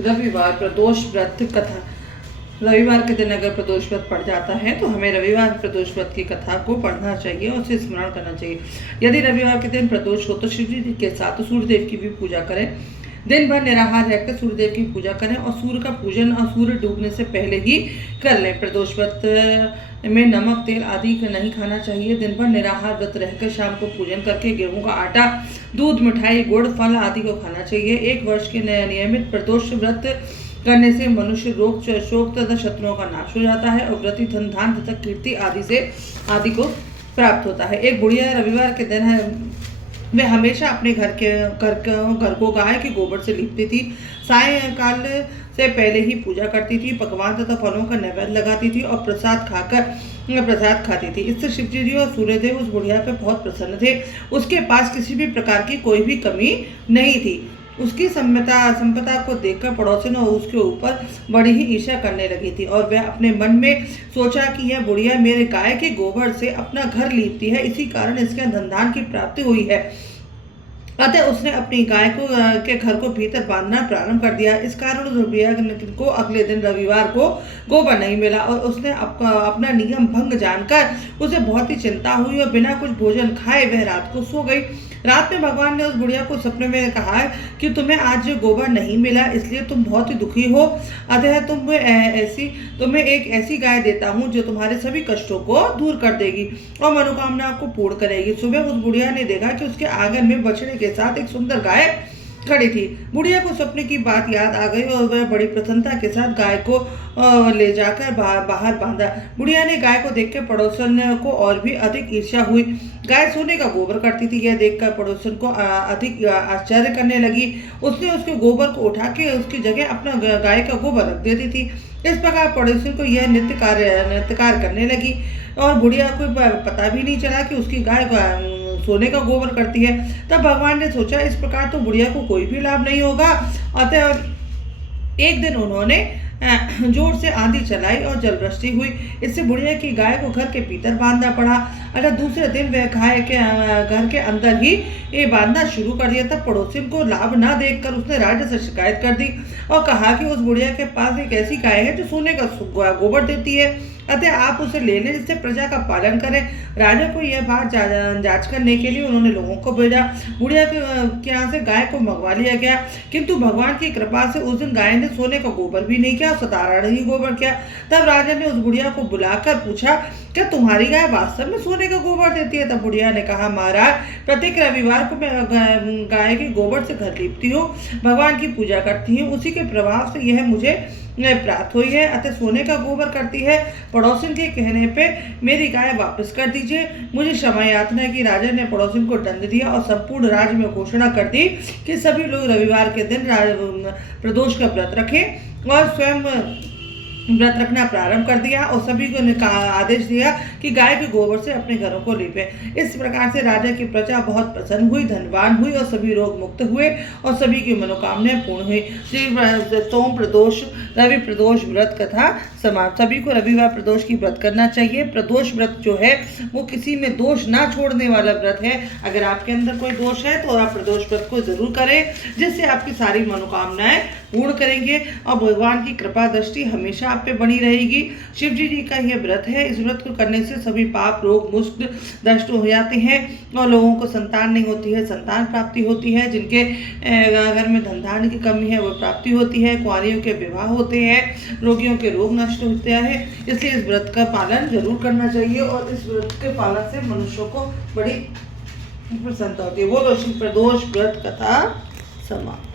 रविवार प्रदोष व्रत कथा। रविवार के दिन अगर प्रदोष व्रत पड़ जाता है तो हमें रविवार प्रदोष व्रत की कथा को पढ़ना चाहिए और उसे स्मरण करना चाहिए। यदि रविवार के दिन प्रदोष हो तो शिव जी के साथ सूर्यदेव की भी पूजा करें। दिन भर निराहार रहकर सूर्यदेव की पूजा करें और सूर्य का पूजन और सूर्य डूबने से पहले ही कर लें। प्रदोष व्रत में नमक, तेल आदि नहीं खाना चाहिए। दिन भर निराहार व्रत रहकर शाम को पूजन करके गेहूं का आटा, दूध, मिठाई, गुड़, फल आदि को खाना चाहिए। 1 वर्ष के नियमित प्रदोष व्रत करने से मनुष्य रोग, शोक तथा शत्रुओं का नाश हो जाता है और व्रति धन, धान तथा कीर्ति आदि को प्राप्त होता है। एक बुढ़िया रविवार के दिन वे हमेशा अपने घर को गाय के गोबर से लीपती थी। सायंकाल से पहले ही पूजा करती थी, पकवान तथा फलों का नैवेद्य लगाती थी और प्रसाद खाती थी। इससे शिवजी जी और सूर्यदेव उस बुढ़िया पे बहुत प्रसन्न थे। उसके पास किसी भी प्रकार की कोई भी कमी नहीं थी। उसकी संपदा को देखकर पड़ोसियों उसके ऊपर बड़ी ही ईर्ष्या करने लगी थी और वह अपने मन में सोचा कि यह बुढ़िया मेरे गाय के गोबर से अपना घर लीपती है, इसी कारण इसके धन की प्राप्ति हुई है। अतः उसने अपनी गाय के घर को भीतर बांधना प्रारंभ कर दिया। इस कारण उस बुढ़िया को अगले दिन रविवार को गोबर नहीं मिला और उसने अपना नियम भंग जानकर उसे बहुत ही चिंता हुई और बिना कुछ भोजन खाए वह रात को सो गई। रात में भगवान ने उस बुढ़िया को सपने में कहा कि तुम्हें आज गोबर नहीं मिला, इसलिए तुम बहुत ही दुखी हो। अतः तुम्हें एक ऐसी गाय देता हूँ जो तुम्हारे सभी कष्टों को दूर कर देगी और मनोकामना को पूर्ण करेगी। सुबह उस बुढ़िया ने देखा कि उसके आंगन में बछड़े के साथ एक सुंदर गाय खड़ी थी। बुढ़िया को सपने की बात याद आ गई और वह बड़ी प्रसन्नता के साथ गाय को ले जाकर बाहर बांधा। बुढ़िया ने गाय को देखकर पड़ोसन को और भी अधिक ईर्ष्या हुई। गाय सोने का गोबर करती थी, यह देखकर पड़ोसन को अधिक आश्चर्य करने लगी। उसने उसके गोबर को उठा के उसकी जगह अपना गाय का गोबर रख देती थी। इस प्रकार पड़ोसन को यह नित्य कार्य करने लगी और बुढ़िया को पता भी नहीं चला कि उसकी गाय सोने का गोबर करती है। तब भगवान ने सोचा इस प्रकार तो बुढ़िया को कोई भी लाभ नहीं होगा। अतः एक दिन उन्होंने जोर से आंधी चलाई और जलवृष्टि हुई। इससे बुढ़िया की गाय को घर के भीतर बांधना पड़ा। अतः दूसरे दिन वह गाय के घर के अंदर ही ये बांधना शुरू कर दिया। तब पड़ोसिन को लाभ ना देखकर उसने राजा से शिकायत कर दी और कहा कि उस बुढ़िया के पास एक ऐसी गाय है जो सोने का गोबर देती है, अतः आप उसे ले लें जिससे प्रजा का पालन करें। राजा को यह बात जांच करने के लिए उन्होंने लोगों को भेजा। बुढ़िया के यहाँ से गाय को मंगवा लिया गया, किंतु भगवान की कृपा से उस दिन गाय ने सोने का गोबर भी नहीं किया, साधारण ही गोबर किया। तब राजा ने उस बुढ़िया को बुलाकर पूछा क्या तुम्हारी गाय वास्तव में सोने का गोबर देती है? तब बुढ़िया ने कहा महाराज, प्रत्येक रविवार को मैं गाय के गोबर से घर लीपती हूँ, भगवान की पूजा करती हूँ, उसी के प्रभाव से यह मुझे प्राप्त हुई है, अतः सोने का गोबर करती है। पड़ोसिन के कहने पे मेरी गाय वापस कर दीजिए। मुझे क्षमा याचना की। राजा ने पड़ोसिन को दंड दिया और संपूर्ण राज्य में घोषणा कर दी कि सभी लोग रविवार के दिन प्रदोष का व्रत रखें और स्वयं व्रत रखना प्रारंभ कर दिया और सभी को आदेश दिया कि गाय के गोबर से अपने घरों को लीपें। इस प्रकार से राजा की प्रजा बहुत प्रसन्न हुई, धनवान हुई और सभी रोग मुक्त हुए और सभी की मनोकामनाएं पूर्ण हुई। श्री सोम प्रदोष रवि प्रदोष व्रत कथा समाप्त। सभी को रविवार प्रदोष की व्रत करना चाहिए। प्रदोष व्रत जो है वो किसी में दोष ना छोड़ने वाला व्रत है। अगर आपके अंदर कोई दोष है तो आप प्रदोष व्रत को जरूर करें, जिससे आपकी सारी मनोकामनाएं पूर्ण करेंगे और भगवान की कृपा दृष्टि हमेशा आप पे बनी रहेगी। शिव जी का यह व्रत है। इस व्रत को करने से सभी पाप, रोग, मुक्त, नष्ट हो जाते हैं और लोगों को संतान नहीं होती है, संतान प्राप्ति होती है। जिनके घर में धन धान्य की कमी है वो प्राप्ति होती है। कुंवारियों के विवाह होते हैं, रोगियों के रोग नष्ट होते हैं। इसलिए इस व्रत का पालन जरूर करना चाहिए और इस व्रत के पालन से मनुष्यों को बड़ी प्रसन्नता होती है। वो प्रदोष व्रत कथा समाप्त।